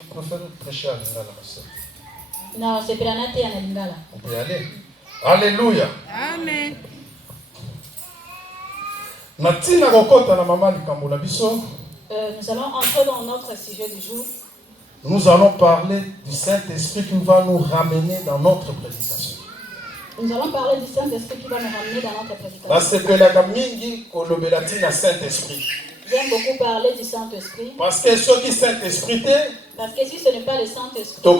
Je préfère prêcher à Lingala. Non, c'est Piranate à Lingala. On peut y aller. Alléluia. Amen. Nous allons entrer dans notre sujet du jour. Nous allons parler du Saint-Esprit qui va nous ramener dans notre prédication. Nous allons parler du Saint-Esprit qui va nous ramener dans notre prédication. Parce que la mingi kolobelati na Saint-Esprit. J'aime beaucoup parler du Saint-Esprit. Parce que ce qui Saint-Esprit parce que si ce n'est pas le Saint-Esprit, on ne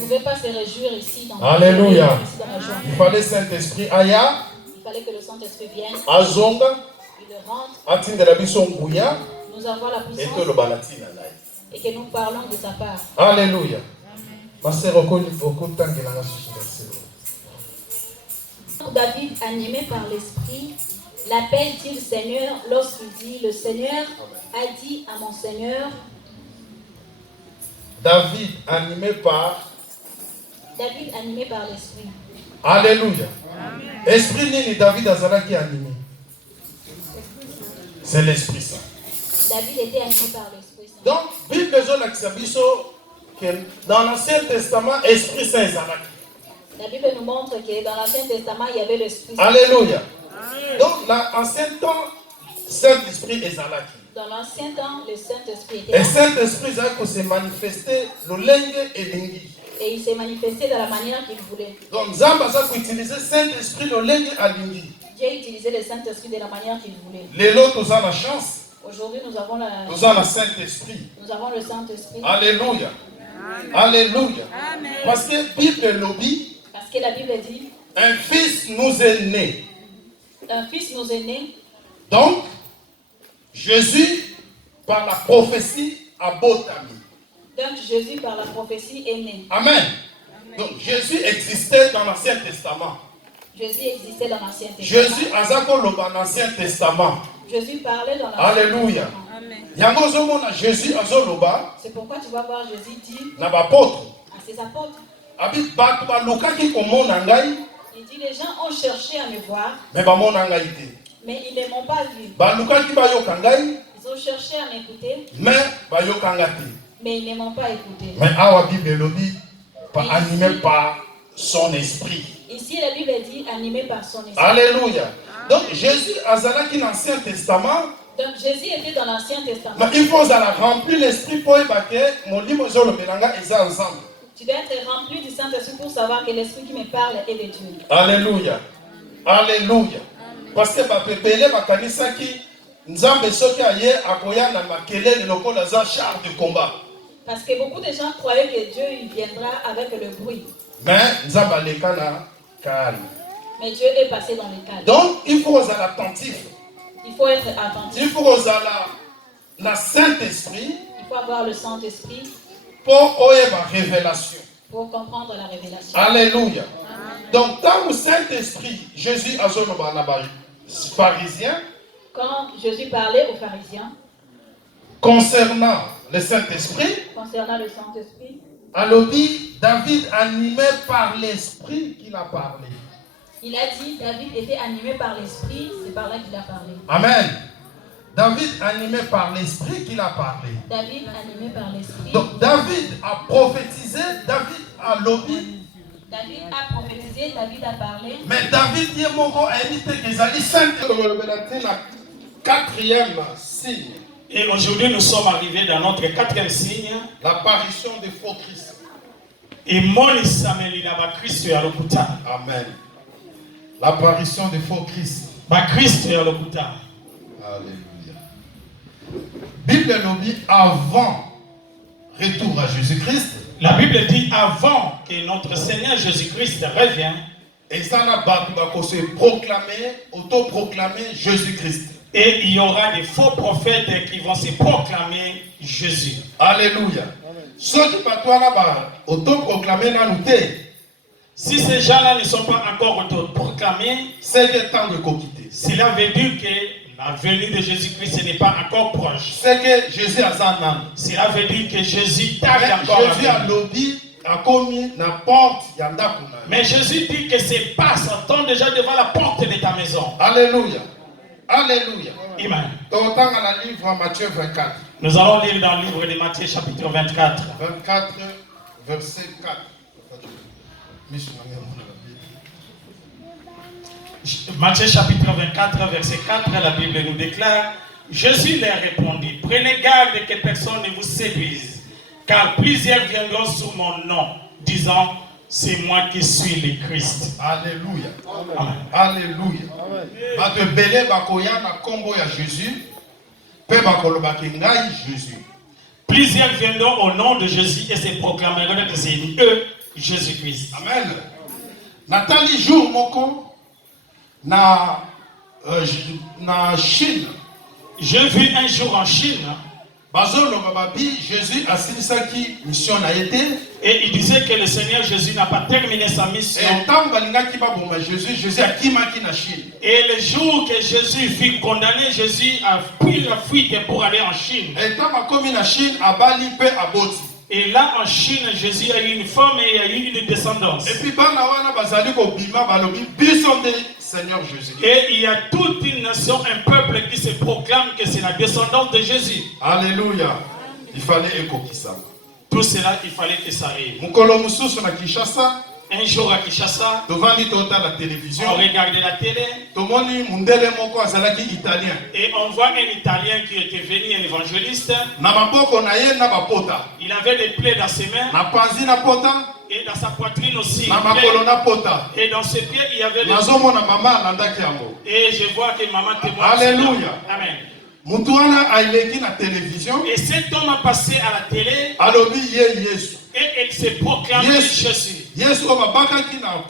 pouvait pas se réjouir ici dans Alléluia. ici dans la journée. Il fallait Saint-Esprit aya. Il fallait que le Saint-Esprit vienne. Azonga. Il le rentre. Atindela biso nguya. Nous avons la puissance. Et que le balati na nai. Et que nous parlons de sa part. Alléluia. Ma sœur reconnaît beaucoup de temps que l'on a su David, animé par l'Esprit, l'appelle-t-il Seigneur lorsqu'il dit, le Seigneur a dit à mon Seigneur. David, animé par l'Esprit. Alléluia. Amen. Esprit nini David Azala qui est animé. C'est l'Esprit Saint. David était animé par l'Esprit Saint. Donc, Bible que dans l'Ancien Testament, Esprit Saint est là. La Bible nous montre que dans l'Ancien Testament, il y avait l'Esprit Saint. Alléluia. Donc, dans l'Ancien temps, Saint-Esprit est là. Dans l'ancien temps, le Saint-Esprit était là. Et Saint-Esprit s'est manifesté le lingue et lingue. Et il s'est manifesté de la manière qu'il voulait. Donc, Zamba a utilisé Saint-Esprit le lingue à lingue. Dieu utilisait le Saint-Esprit de la manière qu'il voulait. Les autres, nous avons la chance. Aujourd'hui, nous avons la nous avons le Saint-Esprit. Nous avons le Saint-Esprit. Alléluia. Amen. Alléluia. Amen. Parce que Bible lobby. Parce que la Bible dit. Un fils nous est né. Un fils nous est né. Donc, Jésus, par la prophétie, a botami. Donc, Jésus, par la prophétie, est né. Amen. Amen. Donc, Jésus existait dans l'Ancien Testament. Jésus existait dans l'Ancien Testament. Jésus azako loba dans l'Ancien Testament. Jésus parlait dans l'Ancien Alléluia. Testament. Amen. Jésus azoloba. C'est pourquoi tu vas voir Jésus dire na bapôtre. À ses apôtres. Abi batu ba lokaki komona ngai. Il dit les gens ont cherché à me voir. Mais bamona ngai te. Mais ils ne m'ont pas vu. Ba lokaki ba yoka ngai. Ils ont cherché à m'écouter. Mais ba yoka ngati. Mais ils ne m'ont pas écouté. Mais awa Bible lobi animé par son esprit. Ici la Bible dit animé par son esprit. Alléluia. Donc Jésus azalaki dans l'Ancien Testament. Donc Jésus était dans l'Ancien Testament. Mais il faut remplir l'esprit pour évacuer mon livre sur le Belanga et ça ensemble. Tu dois être rempli du Saint-Esprit pour savoir que l'esprit qui me parle est de Dieu. Alléluia. Alléluia. Parce que bapepele bakanisa ki nzambe soki aye akoya na makelele lokola za char de combat. Parce que beaucoup de gens croyaient que Dieu il viendra avec le bruit. Mais nzambe aleka na calme. Mais Dieu est passé dans le calme. Donc il faut être attentif. Il faut être attentif. Il faut avoir la Saint-Esprit. Il faut avoir le Saint-Esprit. Pour avoir la révélation. Pour comprendre la révélation. Alléluia. Donc, dans le Saint-Esprit, Jésus a son pharisien. Quand Jésus parlait aux pharisiens. Concernant le Saint-Esprit. Concernant le Saint-Esprit. Alors, David animé par l'Esprit qu'il a parlé. Il a dit, David était animé par l'Esprit, c'est par là qu'il a parlé. Amen. David animé par l'Esprit qu'il a parlé. David animé par l'Esprit. Donc David a prophétisé, David a lobby. David a prophétisé, David a parlé. Mais David dit mon a évité que Zali Saint la quatrième signe. Et aujourd'hui nous sommes arrivés dans notre quatrième signe. L'apparition des faux Christ. Et mon Samuel il a Christ ya lokuta. Amen. L'apparition des faux Christ. Ba Christ ya lokuta. Alléluia. Bible nous dit avant retour à Jésus-Christ. La Bible dit avant que notre Seigneur Jésus-Christ revienne. Et ça n'a pas se proclamer, autoproclamer Jésus-Christ. Et il y aura des faux prophètes qui vont se proclamer Jésus. Alléluia. Ceux qui va autoproclamer la lutte. Si ces gens-là ne sont pas encore autoproclamés, c'est que temps de quitter. Cela veut dire que la venue de Jésus-Christ n'est pas encore proche. C'est que Jésus a ça. Cela veut dire que Jésus tarde encore. Jésus a lobby, a commis la porte, mais Jésus dit que ses pas sont déjà devant la porte de ta maison. Alléluia. Alléluia. Amen. Autant dans le livre Matthieu 24. Nous allons lire dans le livre de Matthieu chapitre 24. 24, verset 4. Matthieu chapitre 24, verset 4, la Bible nous déclare: Jésus leur répondit, prenez garde que personne ne vous séduise, car plusieurs viendront sous mon nom, disant, c'est moi qui suis le Christ. Alléluia. Amen. Alléluia. Bato belé bakoya na kombo ya Jésus, pe bakoloba ke ngai Jésus. Plusieurs viendront au nom de Jésus et se proclameront que c'est eux, Jésus-Christ. Amen. Nathalie jour moko na Chine. J'ai vu un jour en Chine, Bazolo bababi Jésus a sinisaki mission na été. et il disait que le Seigneur Jésus n'a pas terminé sa mission. Et tant balingaki ba boma Jésus a kimaki na Chine. Et le jour que Jésus fut condamné, Jésus a pris la fuite pour aller en Chine. Et tant bakomi na Chine abali pe aboti. Et là en Chine, Jésus a eu une femme et il a eu une descendance. Et puis bana wana bazali ko bima balobi biso nde Seigneur Jésus. Et il y a toute une nation, un peuple qui se proclame que c'est la descendance de Jésus. Alléluia. Il fallait ekokisama. Tout cela, il fallait que ça arrive. Mukolo mususu na Kinshasa, Un jour à Kinshasa, devant tota la télévision, on regardait la télé tomoni mundele moko azalaki italien. et on voit un Italien qui était venu, un évangéliste. Na maboko na ye na bapota. Il avait des plaies dans ses mains Na panzi na pota, et dans sa poitrine aussi. na une plaie. makolo na pota. Et dans ses pieds, il y avait des... Nazomona mama alandaki yango. Et je vois que maman témoigne. Alléluia. Amen. Mutu wana aileki na télévision, Et cet homme a passé à la télé alobi ye Yesu. et il s'est proclamé Yes. Jésus. Yesu oyo babakaki na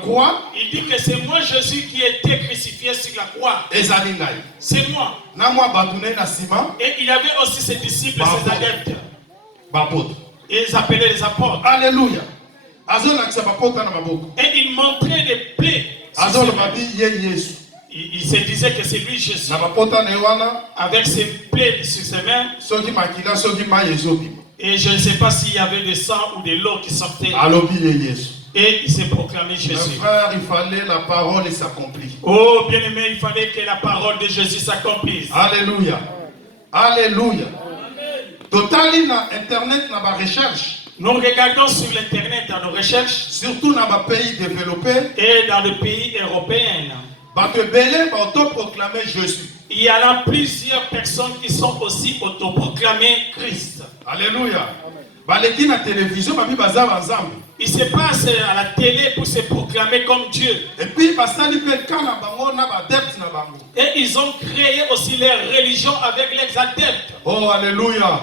croix, Il dit que c'est moi Jésus qui a été crucifié sur la croix. ezali ngai. C'est moi. Na mwa bato ne na nsima, Et il avait aussi ses disciples, ses adeptes. bapota. Et ils appelaient les apôtres. Alléluia. Azolakisa bapota na maboko. Et il montrait des plaies. sur ses Azoloba mains. bi ye Yesu. Il se disait que c'est lui Jésus. Na bapota na ye wana, Avec ses plaies sur ses mains. soki makila soki mai ezobima. Et je ne sais pas s'il y avait du sang ou de l'eau qui sortait. Alobi ye Yesu. Et il s'est proclamé Mes Jésus. frères, il fallait la parole s'accomplit. Oh bien-aimé, il fallait que la parole de Jésus s'accomplisse. Alléluia. Alléluia. Totali na internet na ba recherche, Nous regardons sur l'internet dans nos recherches surtout dans les pays développés, et dans le pays européen. bato ebele ba autoproclamer Jésus. Il y a là plusieurs personnes qui sont aussi autoproclamées Christ. Alléluia. Baleki na télévision babi baza banzambe. Ils se passent à la télé pour se proclamer comme Dieu. Et puis basali pe kana bango na ba adepte na bango. Et ils ont créé aussi leur religion avec les adeptes. Oh alléluia.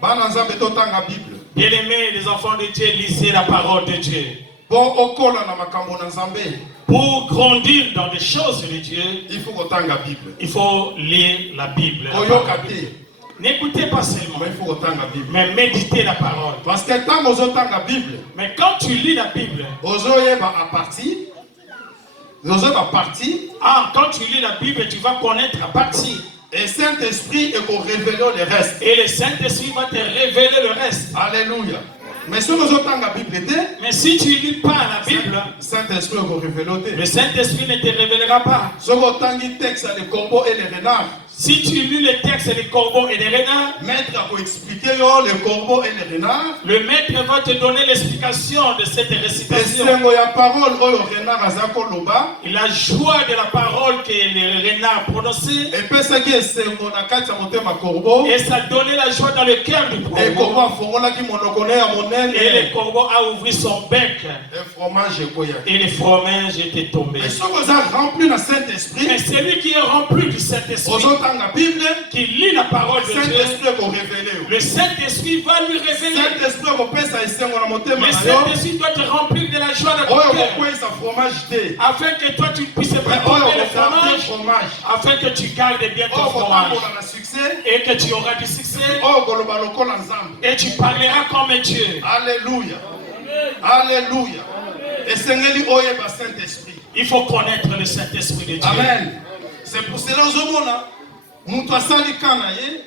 Bana nzambe totanga Bible. Bien-aimés, les enfants de Dieu, lisez la parole de Dieu. Bon okola na makambo na nzambe, Pour grandir dans les choses de Dieu, il faut kotanga Bible. il faut lire la Bible. la Oyoka parole. te, N'écoutez pas seulement, mais il faut kotanga Bible. mais méditez la parole. Parce que tant ozotanga Bible, Mais quand tu lis la Bible, ozoyeba a partir, ozoyeba partie, quand tu lis la Bible, tu vas connaître la partie. et Saint-Esprit est pour révéler le reste. Et le Saint-Esprit va te révéler le reste. Alléluia. Mais si nous avons la Bible, Mais si tu ne lis pas la Bible, Saint-Esprit est pour révéler. le Saint-Esprit ne te révélera pas. Si nous avons le texte, les corbeaux et les renards, Si tu lis le texte des corbeaux et des renards, maître a expliqué les corbeaux et les renards. le maître va te donner l'explication de cette Et récitation. c'est la parole où le renard a zakoloba. Et la joie de la parole que le renard prononçait, Et puis ce qui est c'est mon akati a monté ma corbeau. et ça donnait la joie dans le cœur du Et corbeau. comment fongola qui monokone à mon aile. Et le corbeau a ouvert son bec. Et fromage et koya. Et le fromage était tombé. Et si vous avez rempli le Saint-Esprit, Et celui qui est rempli du Saint-Esprit, vous avez la Bible. qui lit la parole de Dieu, Saint-Esprit est pour révéler. le Saint-Esprit va lui révéler. Saint-Esprit est pour faire ça mon monté Le Saint-Esprit doit te remplir de la joie de ton Oh, cœur, pourquoi ça fromage thé? afin que toi tu puisses Mais préparer oh, le on garde fromage, fromage. afin que tu gardes bien ton Oh, fromage on a le succès. et que tu auras du succès Oh, goloba lokola nzambe. et tu parleras comme Dieu. Alléluia. Alléluia. Et Seigneur oye ba Saint-Esprit. Il faut connaître le Saint-Esprit de Dieu. Amen. C'est pour cela aux hommes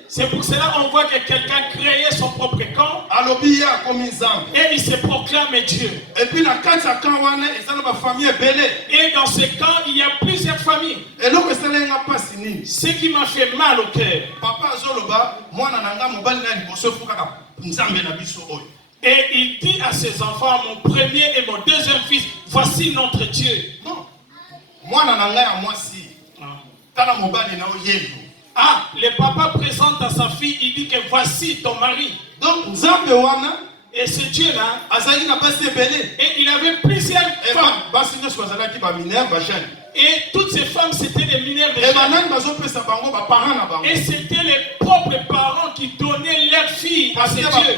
C'est pour cela qu'on voit que quelqu'un créait son propre camp et il se proclame Dieu. Et puis la carte à camp famille belé. Et dans ce camp, il y a plusieurs familles. Et là, c'est ce qui m'a fait mal au cœur. Papa Zoloba, moi nanga mobile na liboso fuka nzambe na biso oyo. Et il dit à ses enfants, mon premier et mon deuxième fils, voici notre Dieu. Non. Moi nanga ya moi si. Tala mobile na oyevu. Ah, le papa présente à sa fille, il dit que voici ton mari. Donc nzambe wana et ce Dieu-là, et il avait plusieurs femmes. Et toutes ces femmes, c'était les mineurs de jeunes. Et c'était les propres parents qui donnaient leurs filles à ces dieux.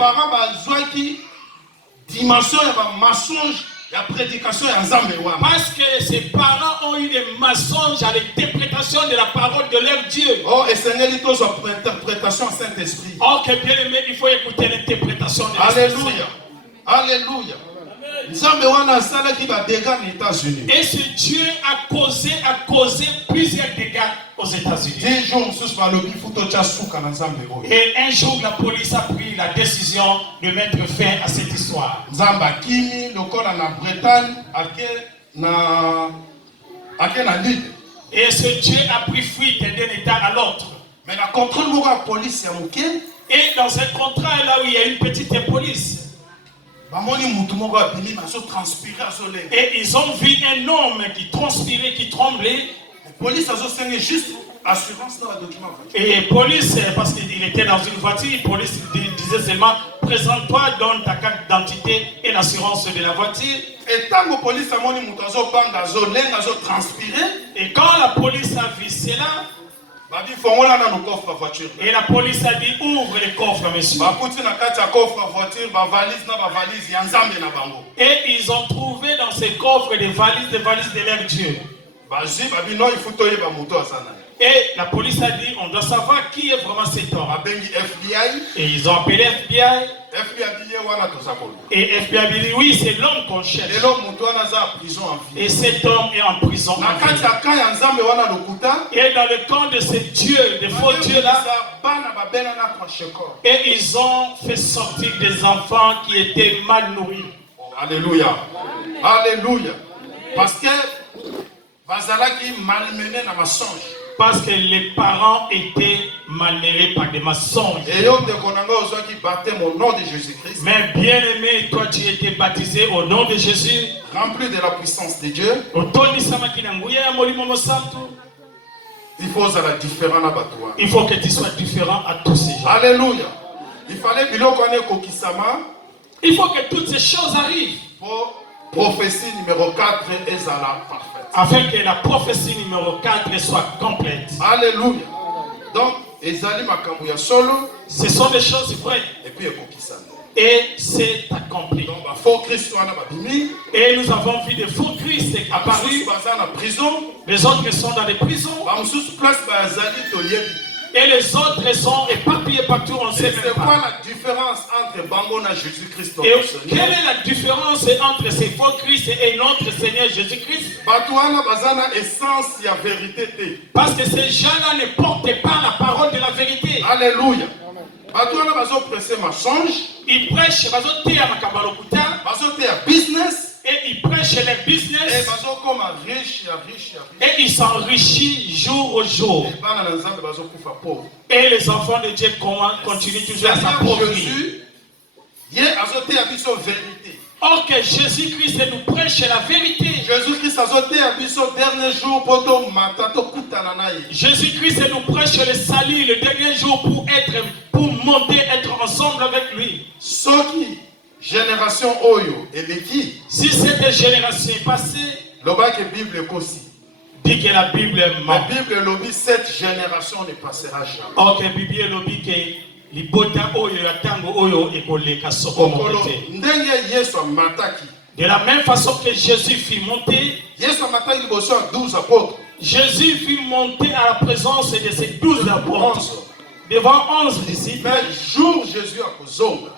Parce que ces parents ont eu des mensonges à l'interprétation de la parole de leur Dieu. Oh, et c'est une interprétation Saint-Esprit. Oh, que bien aimé, il faut écouter l'interprétation de l'Esprit. Alléluia. Alléluia. Et ce Dieu a causé plusieurs dégâts aux États-Unis. Et un jour, la police a pris la décision de mettre fin à cette histoire. Et ce Dieu a pris fuite d'un État à l'autre. Mais la contrôle de la police, et dans un contrat là où il y a une petite police. Et ils ont vu un homme qui transpirait, qui tremblait. Et la police, parce qu'il était dans une voiture, la police disait seulement présente-toi, donne ta carte d'identité et l'assurance de la voiture. Et quand la police a vu cela, et la police a dit ouvre les coffres, monsieur. Et ils ont trouvé dans ces coffres des valises de leur Dieu. Et la police a dit on doit savoir qui est vraiment cet homme. Et ils ont appelé FBI. Et FBI a dit oui, c'est l'homme qu'on cherche. Et cet homme est en prison. Et dans le camp de ces dieux, de faux dieux là, et ils ont fait sortir des enfants qui étaient mal nourris. Alléluia. Alléluia. Parce que bazalaki malmené na mensonge. Parce que les parents étaient malmenés par des mensonges. Mais bien aimé, toi tu étais baptisé au nom de Jésus. Rempli de la puissance de Dieu. Il faut que tu sois différent à tous ces gens. Alléluia. Il faut que toutes ces choses arrivent. Pour prophétie numéro 4 est parfaite. Afin que la prophétie numéro 4 soit complète. Alléluia. Donc, ce sont des choses vraies. Et c'est accompli. Et nous avons vu des faux Christ apparus. Les autres sont dans les prisons. Et les autres sont éparpillés partout, on sait même pas. C'est quoi la différence entre Bangona Jésus-Christ? Et quelle est la différence entre ces faux Christ et notre Seigneur Jésus-Christ? Parce que ces gens-là ne portent pas la parole de la vérité. Alléluia. Ils prêchent business. Et ils prêchent leur business. Et ils s'enrichissent jour au jour. Et les enfants de Dieu continuent toujours à s'appauvrir. Or que Jésus-Christ nous prêche la vérité. Jésus-Christ nous prêche le salut le dernier jour pour monter, être ensemble avec lui. Génération Oyo et Leki. Si cette génération est passée, dit que la Bible ment. La Bible lobby, cette génération ne passera jamais. Ok, la Bible lobby que libota oyo ya tango oyo ekoleka soko monte. De la même façon que Jésus fit monter, Jésus fit monter à la présence de ses 12 apôtres. Devant 11 disciples.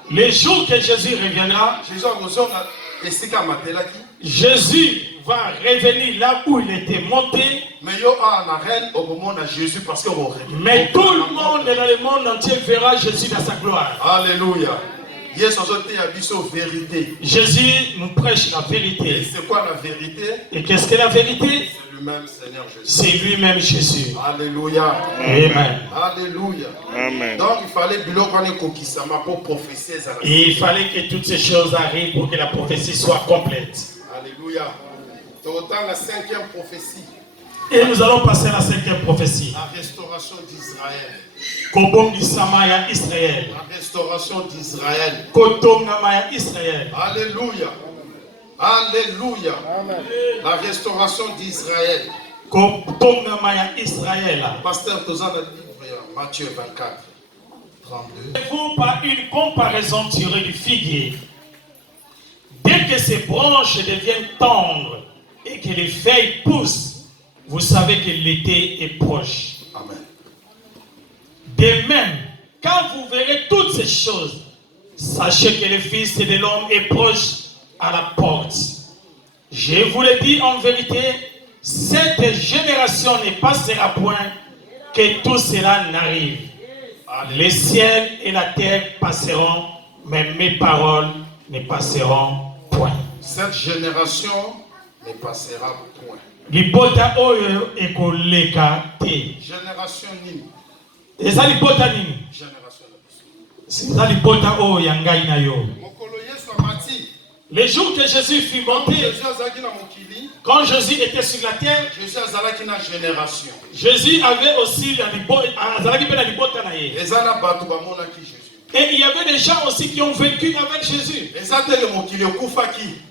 Les jours que Jésus reviendra, Jésus va revenir là où il était monté. Mais yo na reine au moment de Jésus parce que Mais tout le monde dans le monde entier verra Jésus dans sa gloire. Alléluia. Vérité. Jésus nous prêche la Et vérité. c'est quoi la vérité? Et qu'est-ce que la vérité? C'est lui-même, Seigneur Jésus. C'est lui-même Jésus. Alléluia. Amen. Alléluia. Amen. Donc il fallait pour prophétiser. Et il fallait que toutes ces choses arrivent pour que la prophétie soit complète. Alléluia. Autant la 5e prophétie. Et nous allons passer à la 5e prophétie. La restauration d'Israël. Israël. La restauration d'Israël. Israël. Alléluia. Alléluia. La restauration d'Israël. Pasteur Tozan a dit Matthieu 24, 32. Vous par une comparaison tirée du figuier. Dès que ces branches deviennent tendres et que les feuilles poussent, vous savez que l'été est proche. Amen. De même, quand vous verrez toutes ces choses, sachez que le Fils de l'homme est proche à la porte. Je vous le dis en vérité, cette génération ne passera point que tout cela n'arrive. Les ciels et la terre passeront, mais mes paroles ne passeront point. Cette génération ne passera point. Libota oyo ekoleka te. Génération nini? Eza libota nini? Génération na biso. Eza libota oyo ya ngai na yo. Mokolo Yesu amati. Les jours que Jésus fut monté, quand Jésus était sur la terre, Jésus azalaki na génération. Jésus avait aussi la libota na ye. Ezana batu bamonaki Jésus. Et il y avait des gens aussi qui ont vécu avec Jésus.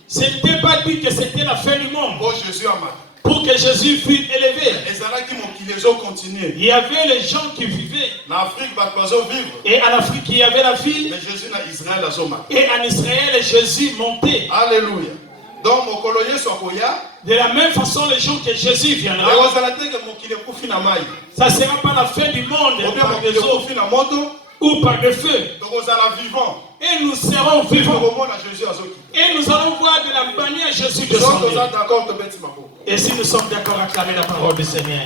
Ce n'était pas dit que c'était la fin du monde. Pour que Jésus fût élevé. Il y avait les gens qui vivaient. Et en Afrique, il y avait la vie. Et en Israël, Jésus montait. Alléluia. Donc, de la même façon, le jour que Jésus viendra, ça ne sera pas la fin du monde par des eaux ou par le feu. Et nous serons vivants. Et nous allons voir de la manière Jésus descendre. Et si nous sommes d'accord à acclamer la parole du Seigneur.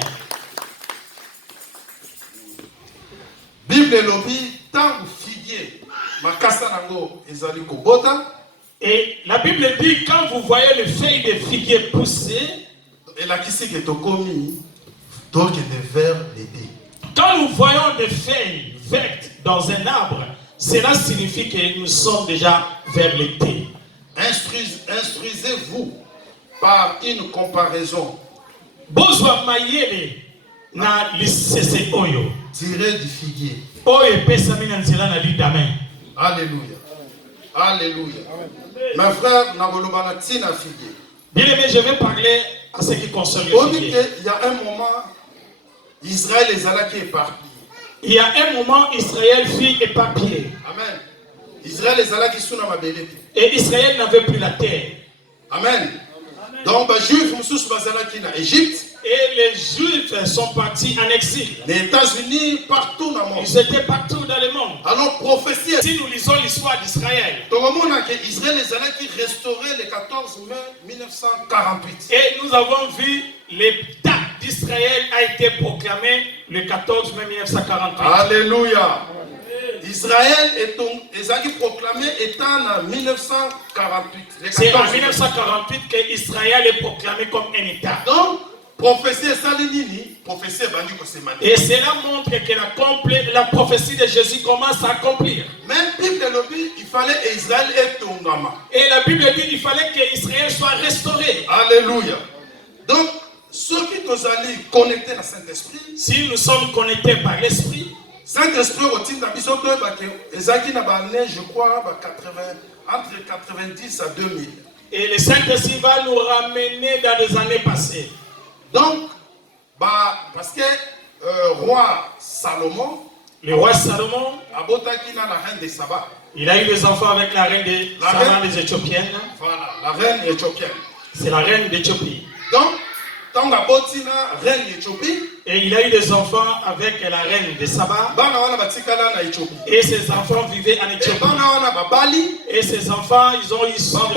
Bible lobi tant figuier makasa nango ezali kobota. Et la Bible dit quand vous voyez les feuilles de figuier pousser, et la kisi que tokomi donc des vers l'été. Quand nous voyons des feuilles vertes dans un arbre, cela signifie que nous sommes déjà vers l'été. Instruisez-vous par une comparaison. Bozwa mayele na lisese oyo. Tiré du figuier. Oyo pesa mina nzela na lidame. Alléluia. Alléluia. Mes frères, nagoloba na tina figuier. Bien aimé, je vais parler à ce qui concerne le figuier. Il y a un moment, Israël les a qui éparpillés. Il y a un moment, Israël fut éparpillé. Amen. Israël les a qui sont dans ma belle. Et Israël n'avait plus la terre. Amen. Donc, les Juifs sont en Égypte. Et les Juifs sont partis en exil. Les États-Unis, partout dans le monde. Ils étaient partout dans le monde. Alors, prophétie. Si nous lisons l'histoire d'Israël, Israël les a qui restauré le 14 mai 1948. Et nous avons vu l'État d'Israël a été proclamé le 14 mai 1948. Alléluia. Israël est proclamé étant en 1948. C'est en 1948 que Israël est proclamé comme un État. Donc, prophétie Salinini, prophétie Bandi Kosemani. Et cela montre que la prophétie de Jésus commence à accomplir. Même Bible de l'Obi, il fallait Israël être Tongama. Et la Bible dit qu'il fallait qu'Israël soit restauré. Alléluia. Donc, ceux qui nous allaient connectés à Saint-Esprit, si nous sommes connectés par l'Esprit, Saint-Esprit, je crois, entre 90 à 2000. Et le Saint-Esprit va nous ramener dans les années passées. Donc, parce que roi Salomon, le roi Salomon, la reine de Saba. Il a eu des enfants avec la reine des Éthiopiennes. Voilà, la reine éthiopienne. C'est la reine d'Éthiopie. Donc, tant la reine d'Éthiopie. Et il a eu des enfants avec la reine de Saba. Et ses enfants vivaient en Éthiopie. Et ses enfants, ils ont eu des femmes.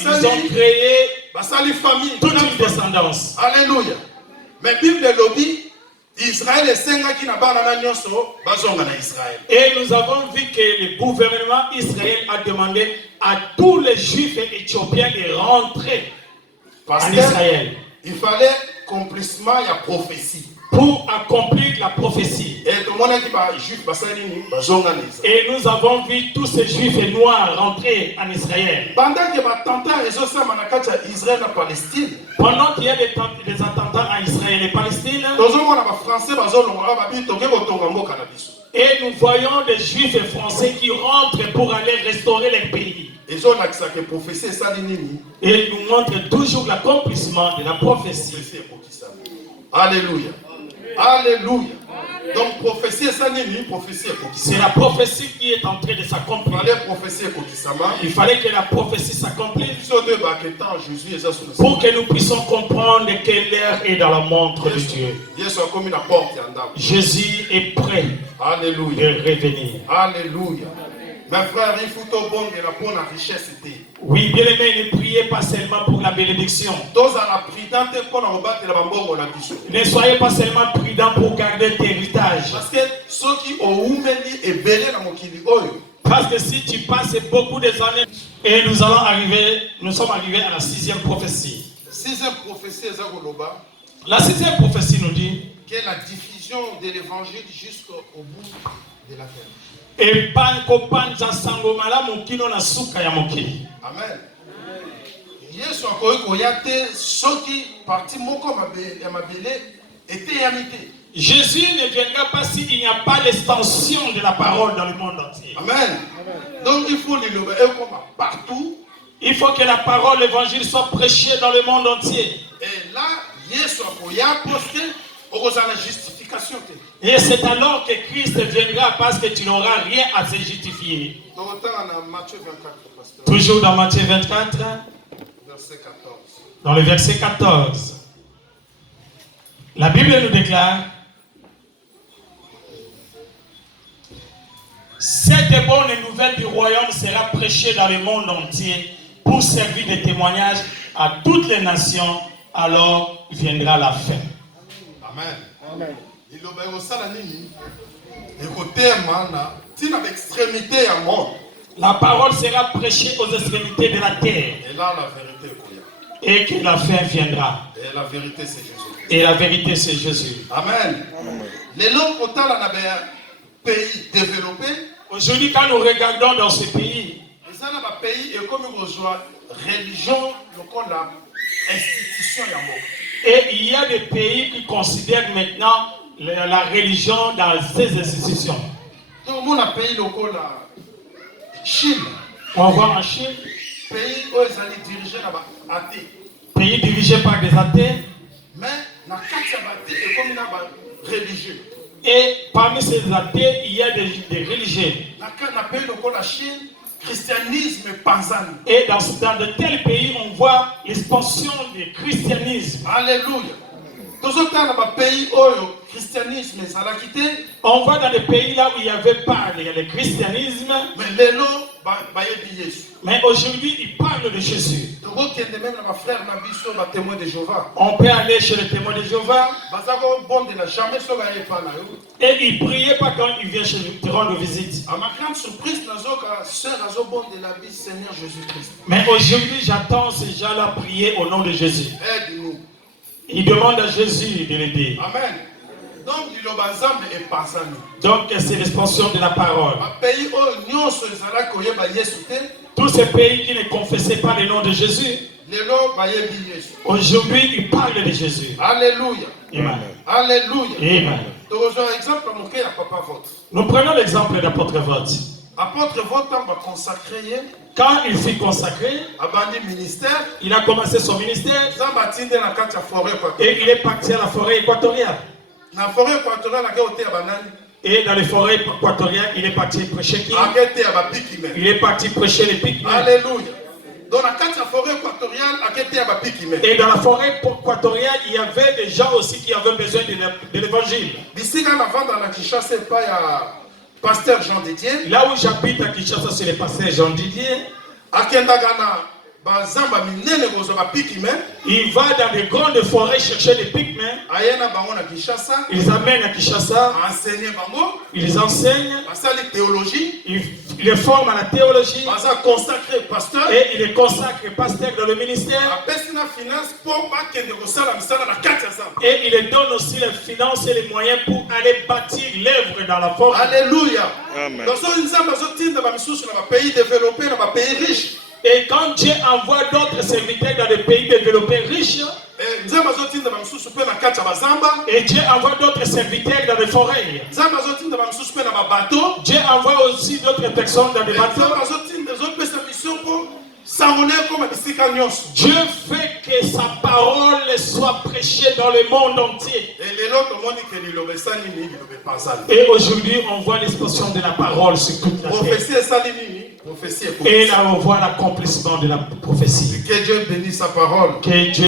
Ils ont créé basali famille, toute une descendance. Alléluia. Mais Bible lobby, Israël est 5 qui n'a pas na nyonso, bazonga na Israël. Et nous avons vu que le gouvernement Israël a demandé à tous les juifs éthiopiens de rentrer en Israël. Il fallait accomplissement, il y a prophétie. Pour accomplir la prophétie. Et nous avons vu tous ces juifs et noirs rentrer en Israël. Pendant qu'il y a des attentats en Israël et Palestine, et nous voyons des juifs et français qui rentrent pour aller restaurer les pays. Et nous montrent toujours l'accomplissement de la prophétie. Alléluia. Alléluia. Donc prophétie c'est la prophétie qui est en train de s'accomplir. Il fallait que la prophétie s'accomplisse pour que nous puissions comprendre quelle heure est dans la montre de Dieu. Jésus est prêt Alléluia. de revenir. Alléluia. Mes frères, il faut tout bon de la bonne richesse. Oui, bien aimé, ne priez pas seulement pour la bénédiction. Ne soyez pas seulement prudents pour garder l'héritage. Parce que si tu passes beaucoup des années, et nous sommes arrivés à la 6e prophétie. La 6e prophétie nous dit que la diffusion de l'évangile jusqu'au bout de la terre. Et Amen. Yesu akoki koyate soki parti moko ya mabele était amité. Jésus ne viendra pas s'il n'y a pas l'extension de la parole dans le monde entier. Amen. Donc il faut le partout. Il faut que la parole, l'évangile soit prêché dans le monde entier. Et là, Yesu akoya poste la justification. Et c'est alors que Christ viendra parce que tu n'auras rien à se justifier. Toujours dans Matthieu 24, verset 14. Dans le verset 14. La Bible nous déclare: cette bonne nouvelle du royaume sera prêchée dans le monde entier pour servir de témoignage à toutes les nations, alors viendra la fin. Amen. Amen. La parole sera prêchée aux extrémités de la terre. Et là, la vérité est. Et que la fin viendra. Et la vérité, c'est Jésus. Et la vérité, c'est Jésus. Amen. Les langues dans un pays développé. Aujourd'hui, quand nous regardons dans ce pays, les pays est comme une religion, la institution. Et il y a des pays qui considèrent maintenant la religion dans ces institutions. Donc, mon pays local, la Chine. On voit en Chine. Pays où ils allaient diriger la athée. Pays dirigé par des athées. Mais dans le cas de et comme une religieux. Et parmi ces athées, il y a des religieux. Dans le pays local, la Chine, christianisme panzani. Et dans de tels pays, on voit l'expansion du christianisme. Alléluia. On voit dans des pays là où il n'y avait pas le christianisme. Mais aujourd'hui, il parle de Jésus. On peut aller chez les témoins de Jéhovah. Et il ne priait pas quand il vient chez te rendre visite. Mais aujourd'hui, j'attends ces gens-là prier au nom de Jésus. Aide-nous. Il demande à Jésus de l'aider. Amen. Donc c'est l'expansion de la parole. Tous ces pays qui ne confessaient pas le nom de Jésus, aujourd'hui ils parlent de Jésus. Alléluia. Amen. Alléluia. Amen. Nous prenons l'exemple d'apôtre Vote. Apôtre Vote va consacrer. Quand il fut consacré, il a commencé son ministère et il est parti à la forêt équatoriale. Et dans les forêts équatoriales, il est parti prêcher qui? Il est parti prêcher les Pygmées. Alléluia. Dans la forêt équatoriale, et dans la forêt équatoriale, il y avait des gens aussi qui avaient besoin de l'évangile. Pasteur Jean Didier. Là où j'habite à Kinshasa, c'est le pasteur Jean Didier. bazamba minene kozwa ba pigmen. Il va dans les grandes forêts chercher des pygmées. Ayena bango na Kinshasa. Ils amènent à Kinshasa. Enseigner bango. Ils enseignent. Basali théologie. Ils les forment à la théologie. Basa consacré pasteur. Et il les consacre pasteur dans le ministère. Apesina finance pour bakende kosala misala na kati ya zamba. Et il les donne aussi les finances et les moyens pour aller bâtir l'œuvre dans la forêt. Alléluia. Amen. Dans ce nzamba zotinda ba misusu na ba pays développés, na ba pays riches. Et quand Dieu envoie d'autres serviteurs dans des pays développés riches, et Dieu envoie d'autres serviteurs dans les forêts, Dieu envoie aussi d'autres personnes dans des bateaux. Dieu fait que sa parole soit prêchée dans le monde entier. Et aujourd'hui, on voit l'expression de la parole sur toute la terre. Et là, on voit l'accomplissement de la prophétie. Que Dieu bénisse sa parole. Que Dieu